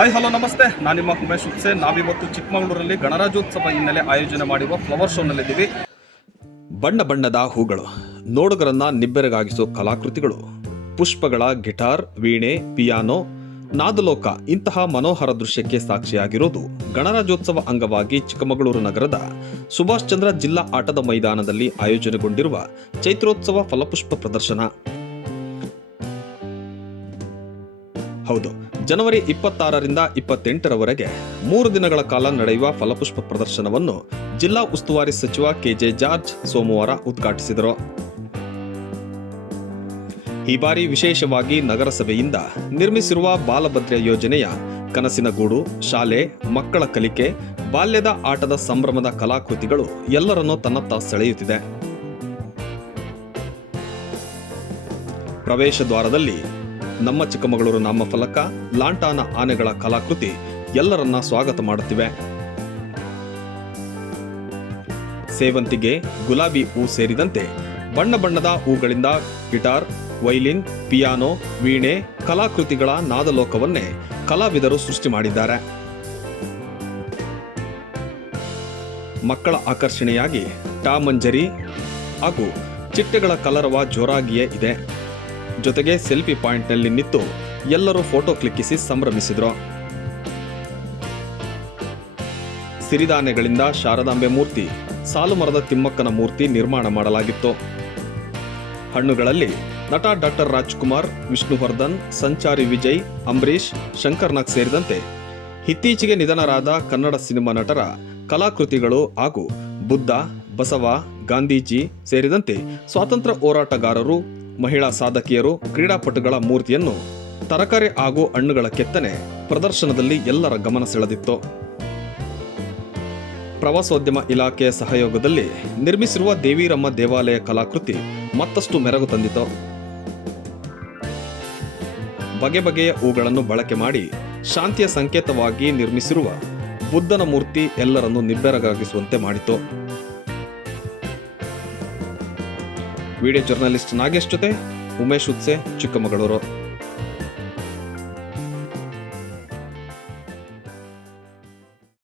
Hi hello ನಮಸ್ತೆ, ನಾನು ನಿಮ್ಮ ಉಮೇಶ್ ಉತ್ಸೆ. ನಾವಿವತ್ತು ಚಿಕ್ಕಮಗಳೂರಲ್ಲಿ ಗಣರಾಜ್ಯೋತ್ಸವ ಹಿನ್ನೆಲೆ ಆಯೋಜನೆ ಮಾಡಿರುವ ಫ್ಲವರ್ ಶೋನಲ್ಲಿದ್ದೀವಿ. ಬಣ್ಣ ಬಣ್ಣದ ಹೂಗಳು, ನೋಡುಗರನ್ನ ನಿಬ್ಬೆರಗಾಗಿಸೋ ಕಲಾಕೃತಿಗಳು, ಪುಷ್ಪಗಳ ಗಿಟಾರ್, ವೀಣೆ, ಪಿಯಾನೋ, ನಾದಲೋಕ ಇಂತಹ ಮನೋಹರ ದೃಶ್ಯಕ್ಕೆ ಸಾಕ್ಷಿಯಾಗಿರೋದು ಗಣರಾಜ್ಯೋತ್ಸವ ಅಂಗವಾಗಿ ಚಿಕ್ಕಮಗಳೂರು ನಗರದ ಸುಭಾಷ್ ಚಂದ್ರ ಜಿಲ್ಲಾ ಆಟದ ಮೈದಾನದಲ್ಲಿ ಆಯೋಜನೆಗೊಂಡಿರುವ ಚೈತ್ರೋತ್ಸವ ಫಲಪುಷ್ಪ ಪ್ರದರ್ಶನ. ಹೌದು, ಜನವರಿ 26ರಿಂದ 28ರವರೆಗೆ 3 ದಿನಗಳ ಕಾಲ ನಡೆಯುವ ಫಲಪುಷ್ಪ ಪ್ರದರ್ಶನವನ್ನು ಜಿಲ್ಲಾ ಉಸ್ತುವಾರಿ ಸಚಿವ ಕೆಜೆ ಜಾರ್ಜ್ ಸೋಮವಾರ ಉದ್ಘಾಟಿಸಿದರು. ಈ ಬಾರಿ ವಿಶೇಷವಾಗಿ ನಗರಸಭೆಯಿಂದ ನಿರ್ಮಿಸಿರುವ ಬಾಲಭದ್ರ ಯೋಜನೆಯ ಕನಸಿನ ಗೂಡು, ಶಾಲೆ, ಮಕ್ಕಳ ಕಲಿಕೆ, ಬಾಲ್ಯದ ಆಟದ ಸಂಭ್ರಮದ ಕಲಾಕೃತಿಗಳು ಎಲ್ಲರನ್ನೂ ತನ್ನತ್ತ ಸೆಳೆಯುತ್ತಿದೆ. ಪ್ರವೇಶ ದ್ವಾರದಲ್ಲಿ ನಮ್ಮ ಚಿಕ್ಕಮಗಳೂರು ನಾಮಫಲಕ, ಲಾಂಟಾನ ಆನೆಗಳ ಕಲಾಕೃತಿ ಎಲ್ಲರನ್ನ ಸ್ವಾಗತ ಮಾಡುತ್ತಿವೆ. ಸೇವಂತಿಗೆ, ಗುಲಾಬಿ ಹೂ ಸೇರಿದಂತೆ ಬಣ್ಣ ಬಣ್ಣದ ಹೂಗಳಿಂದ ಗಿಟಾರ್, ವೈಲಿನ್, ಪಿಯಾನೋ, ವೀಣೆ ಕಲಾಕೃತಿಗಳ ನಾದಲೋಕವನ್ನೇ ಕಲಾವಿದರು ಸೃಷ್ಟಿ ಮಾಡಿದ್ದಾರೆ. ಮಕ್ಕಳ ಆಕರ್ಷಣೆಯಾಗಿ ಟಾಮಂಜರಿ ಹಾಗೂ ಚಿಟ್ಟೆಗಳ ಕಲರವ ಜೋರಾಗಿಯೇ ಇದೆ. ಜೊತೆಗೆ ಸೆಲ್ಫಿ ಪಾಯಿಂಟ್ನಲ್ಲಿ ನಿಂತು ಎಲ್ಲರೂ ಫೋಟೋ ಕ್ಲಿಕ್ಕಿಸಿ ಸಂಭ್ರಮಿಸಿದ್ರು. ಸಿರಿಧಾನ್ಯಗಳಿಂದ ಶಾರದಾಂಬೆ ಮೂರ್ತಿ, ಸಾಲು ಮರದ ತಿಮ್ಮಕ್ಕನ ಮೂರ್ತಿ ನಿರ್ಮಾಣ ಮಾಡಲಾಗಿತ್ತು. ಹಣ್ಣುಗಳಲ್ಲಿ ನಟ ಡಾಕ್ಟರ್ ರಾಜ್ಕುಮಾರ್, ವಿಷ್ಣುವರ್ಧನ್, ಸಂಚಾರಿ ವಿಜಯ್, ಅಂಬರೀಶ್, ಶಂಕರ್ನಾಗ್ ಸೇರಿದಂತೆ ಇತ್ತೀಚೆಗೆ ನಿಧನರಾದ ಕನ್ನಡ ಸಿನಿಮಾ ನಟರ ಕಲಾಕೃತಿಗಳು ಹಾಗೂ ಬುದ್ಧ, ಬಸವ, ಗಾಂಧೀಜಿ ಸೇರಿದಂತೆ ಸ್ವಾತಂತ್ರ್ಯ ಹೋರಾಟಗಾರರು, ಮಹಿಳಾ ಸಾಧಕಿಯರು, ಕ್ರೀಡಾಪಟುಗಳ ಮೂರ್ತಿಯನ್ನು ತರಕಾರಿ ಹಾಗೂ ಹಣ್ಣುಗಳ ಕೆತ್ತನೆ ಪ್ರದರ್ಶನದಲ್ಲಿ ಎಲ್ಲರ ಗಮನ ಸೆಳೆದಿತ್ತು. ಪ್ರವಾಸೋದ್ಯಮ ಇಲಾಖೆಯ ಸಹಯೋಗದಲ್ಲಿ ನಿರ್ಮಿಸಿರುವ ದೇವಿರಮ್ಮ ದೇವಾಲಯ ಕಲಾಕೃತಿ ಮತ್ತಷ್ಟು ಮೆರುಗು ತಂದಿತು. ಬಗೆ ಬಗೆಯ ಹೂಗಳನ್ನು ಬಳಕೆ ಮಾಡಿ ಶಾಂತಿಯ ಸಂಕೇತವಾಗಿ ನಿರ್ಮಿಸಿರುವ ಬುದ್ಧನ ಮೂರ್ತಿ ಎಲ್ಲರನ್ನು ನಿಬ್ಬೆರಗಾಗಿಸುವಂತೆ ಮಾಡಿತು. ವಿಡಿಯೋ ಜರ್ನಲಿಸ್ಟ್ ನಾಗೇಶ್ ಜೊತೆ ಉಮೇಶ್ ಉತ್ಸೆ, ಚಿಕ್ಕಮಗಳೂರು.